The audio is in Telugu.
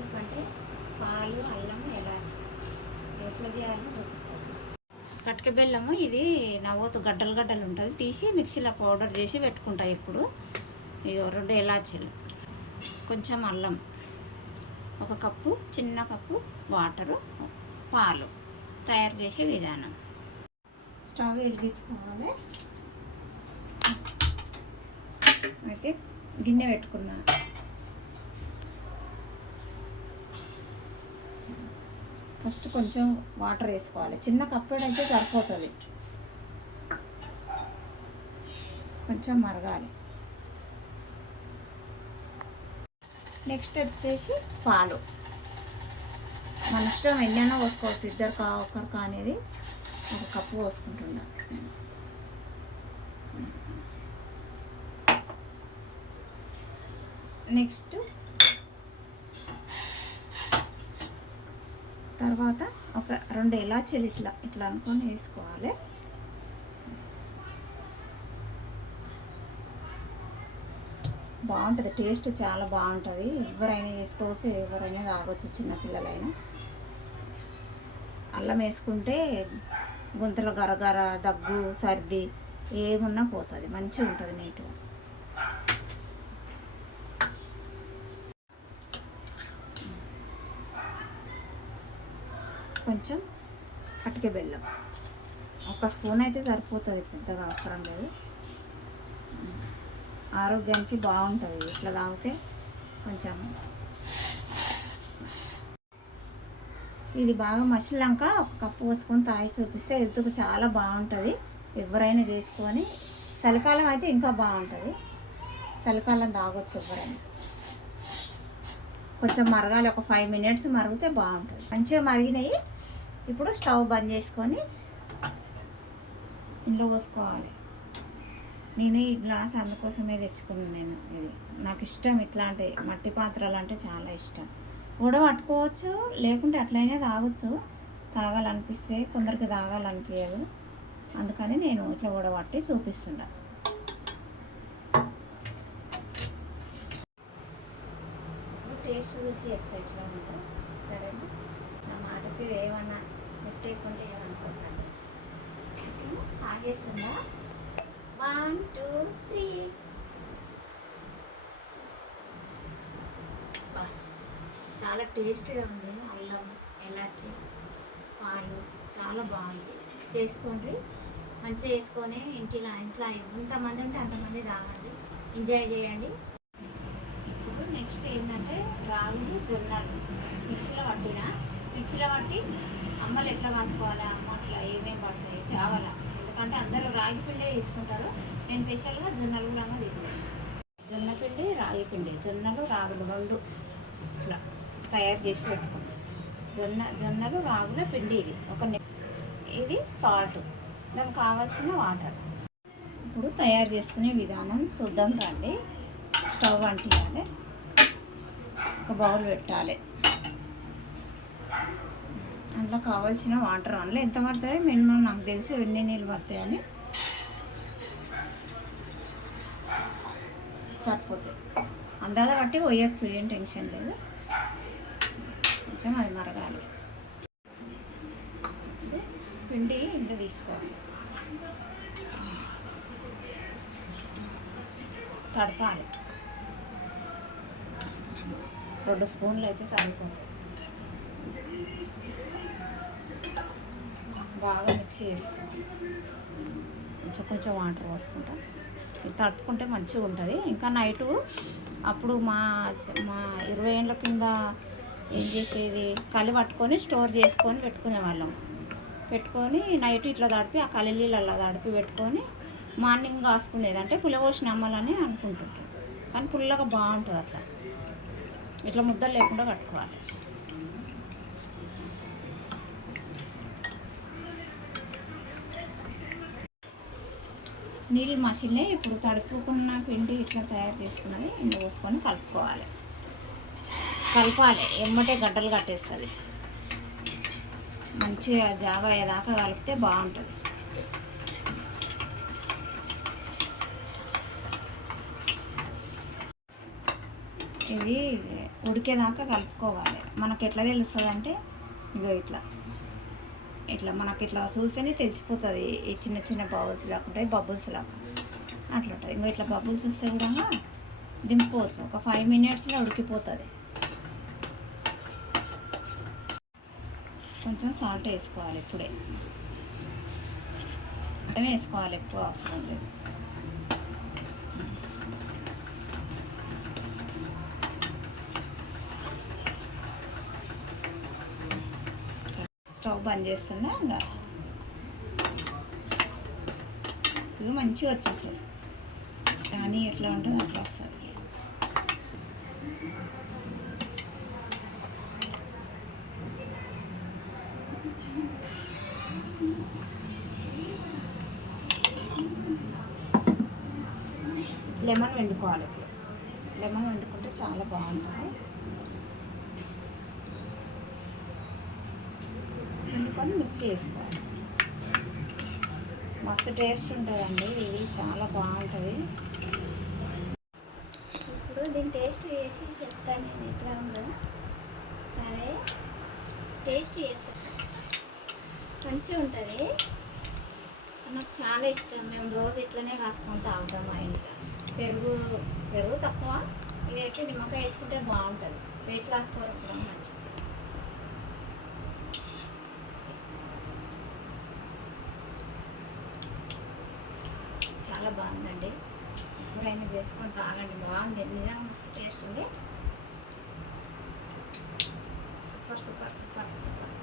రెసిపీ అంటే పాలు, అల్లం, ఎలాచి ఎట్లా చేయాలో చూపిస్తాను. కట్క బెల్లము ఇది నవ్వుతూ గడ్డలు గడ్డలు ఉంటుంది, తీసి మిక్సీలో పౌడర్ చేసి పెట్టుకుంటా. ఇప్పుడు ఇది 2 ఎలాచీలు, కొంచెం అల్లం, 1 కప్పు, చిన్న కప్పు వాటరు, పాలు. తయారు చేసే విధానం: స్టవ్ వెలిగించుకోవాలి. అయితే గిన్నె పెట్టుకున్నా. ఫస్ట్ కొంచెం వాటర్ వేసుకోవాలి. చిన్న కప్పుడైతే సరిపోతుంది. కొంచెం మరగాలి. నెక్స్ట్ వచ్చేసి పాలు. మన ఇష్టం ఎన్నైనా పోసుకోవచ్చు. ఒకరికి అనేది 1 కప్పు పోసుకుంటున్నా. నెక్స్ట్ తర్వాత ఒక 2 ఎలాచీలు ఇట్లా అనుకొని వేసుకోవాలి. బాగుంటుంది, టేస్ట్ చాలా బాగుంటుంది. ఎవరైనా వేసుకోవచ్చు, ఎవరైనా తాగొచ్చు, చిన్నపిల్లలైనా. అల్లం వేసుకుంటే గొంతులో గరగర, దగ్గు, సర్ది ఏమున్నా పోతుంది, మంచిగా ఉంటుంది, నీట్గా. కొంచెం పటిక బెల్లం 1 స్పూన్ అయితే సరిపోతుంది, పెద్దగా అవసరం లేదు. ఆరోగ్యానికి బాగుంటుంది ఇట్లా తాగితే. కొంచెం ఇది బాగా మసిలినాక 1 కప్పు పోసుకొని తాగి చూపిస్తే హెల్త్కు చాలా బాగుంటుంది. ఎవరైనా చేసుకొని, చలికాలం అయితే ఇంకా బాగుంటుంది. చలికాలం తాగొచ్చు ఎవరైనా. కొంచెం మరగాలి, ఒక 5 మినిట్స్ మరిగితే బాగుంటుంది. మంచిగా మరిగినాయి. ఇప్పుడు స్టవ్ బంద్ చేసుకొని ఇంట్లో పోసుకోవాలి. నేను ఈ గ్లాస్ అందుకోసమే తెచ్చుకున్నాను. ఇది నాకు ఇష్టం. ఇట్లాంటి మట్టి పాత్రలు అంటే చాలా ఇష్టం. పట్టుకోవచ్చు, లేకుంటే అట్లయినా తాగొచ్చు. తాగాలనిపిస్తే, కొందరికి తాగాలనిపించదు. అందుకని నేను ఇట్లా పట్టి చూపిస్తున్నా. టేస్ట్ చూసి చెప్తా ఇట్లా ఉంటా. సరేనా? నా మాటకి ఏమన్నా మిస్టేక్ ఉంటే ఏమనుకోకండి. ఆగేస్తుందా? 1 2 3. చాలా టేస్ట్గా ఉంది. అల్లం, ఎలాచి, పాలు చాలా బాగుంది. చేసుకోండి, మంచిగా చేసుకొని ఇంట్లో ఎంతమంది ఉంటే అంతమంది తాగండి, ఎంజాయ్ చేయండి. ఇప్పుడు నెక్స్ట్ ఏంటంటే రాగులు, జొన్నలు మిక్సీలో పట్టి అమ్మలు ఎట్లా వాసుకోవాలి, అమ్మ అట్లా ఏమేమి పడతాయి చావల. ఎందుకంటే అందరూ రాగి పిండి తీసుకుంటారు. నేను స్పెషల్గా జొన్నలు కూడా తీసుకుంటాను. జొన్న పిండి, రాగి పిండి, జొన్నలు, రాగులు 2 ఇట్లా తయారు చేసి పెట్టుకుంటాం. జొన్నలు, రాగుల పిండి. ఇది సాల్ట్, దానికి కావాల్సిన వాటర్. ఇప్పుడు తయారు చేసుకునే విధానం చూద్దాం రండి. స్టవ్ అంటించాలి, 1 బౌల్ పెట్టాలి. అందులో కావాల్సిన వాటర్, అందులో ఎంత పడతాయో మినిమం నాకు తెలిసి ఎన్ని నీళ్ళు పడతాయని సరిపోతాయి. అందాజ బట్టి పోయచ్చు, ఏం టెన్షన్ లేదు. కొంచెం అది మరగాలి. పిండి ఇంట్లో తీసుకోవాలి, తడపాలి. 2 స్పూన్లు అయితే సరిపోతాయి. బాగా మిక్స్ చేసుకుంటాం. కొంచెం వాటర్ పోసుకుంటాం. ఇది తడుపుకుంటే మంచిగా ఉంటుంది. ఇంకా నైటు అప్పుడు మా 20 ఏళ్ళ కింద ఏం చేసేది, కలి పట్టుకొని స్టోర్ చేసుకొని పెట్టుకునేవాళ్ళం. పెట్టుకొని నైట్ ఇట్లా తడిపి, ఆ నీళ్ళల్లో తడిపి పెట్టుకొని మార్నింగ్ కాసుకునేది. అంటే పులిపోసిన అమ్మాలని అనుకుంటుంటాం, కానీ పుల్లగా బాగుంటుంది. అట్లా ఇట్లా ముద్దలు లేకుండా కట్టుకోవాలి. నీళ్ళు మసిలే. ఇప్పుడు తడుపుకున్న పిండి ఇట్లా తయారు చేసుకున్నది ఇందులో పోసుకొని కలుపుకోవాలి. కలపాలి, ఎమ్మటే గడ్డలు కట్టేస్తుంది. మంచిగా జావ అయ్యేదాకా కలిపితే బాగుంటుంది. ఇది ఉడికేదాకా కలుపుకోవాలి. మనకు ఎట్లా తెలుస్తుంది అంటే ఇగో ఇట్లా ఇట్లా మనకి ఇట్లా చూస్తేనే తెలిసిపోతుంది. ఈ చిన్న చిన్న బౌల్స్ లాగా ఉంటాయి, బబుల్స్ లాగా అట్లా ఉంటుంది. ఇంకా ఇట్లా బబుల్స్ వస్తే కూడా దింపుకోవచ్చు. ఒక 5 మినిట్స్లో ఉడికిపోతుంది. కొంచెం సాల్ట్ వేసుకోవాలి ఇప్పుడే, వేసుకోవాలి, ఎక్కువ అవసరం లేదు. స్టవ్ బంద్ చేస్తున్నా. ఇంకా ఇది మంచిగా వచ్చేసాయి. కానీ ఎట్లా ఉంటుంది అట్లా వస్తుంది. లెమన్ వండుకోవాలి. ఇప్పుడు లెమన్ వండుకుంటే చాలా బాగుంటుంది. వండుకొని మిక్స్ చేసుకోవాలి. మస్తు టేస్ట్ ఉంటుందండి. ఇది చాలా బాగుంటుంది. ఇప్పుడు దీన్ని టేస్ట్ చేసి చెప్తాను నేను ఎట్లా ఉందో. సరే, టేస్ట్ చేస్తాను. మంచిగా ఉంటుంది. నాకు చాలా ఇష్టం. మేము రోజు ఇట్లనే కాసుకొని తాగుతాం మా ఇంట్లో. పెరుగు తక్కువ. ఇదైతే నిమ్మకాయ వేసుకుంటే బాగుంటుంది. వెయిట్ లాస్ కూడా మంచిది. చాలా బాగుందండి. ఎప్పుడైనా చేసుకొని తాగండి. బాగుంది, నిజంగా మస్తు టేస్ట్ ఉంది. Super super super super.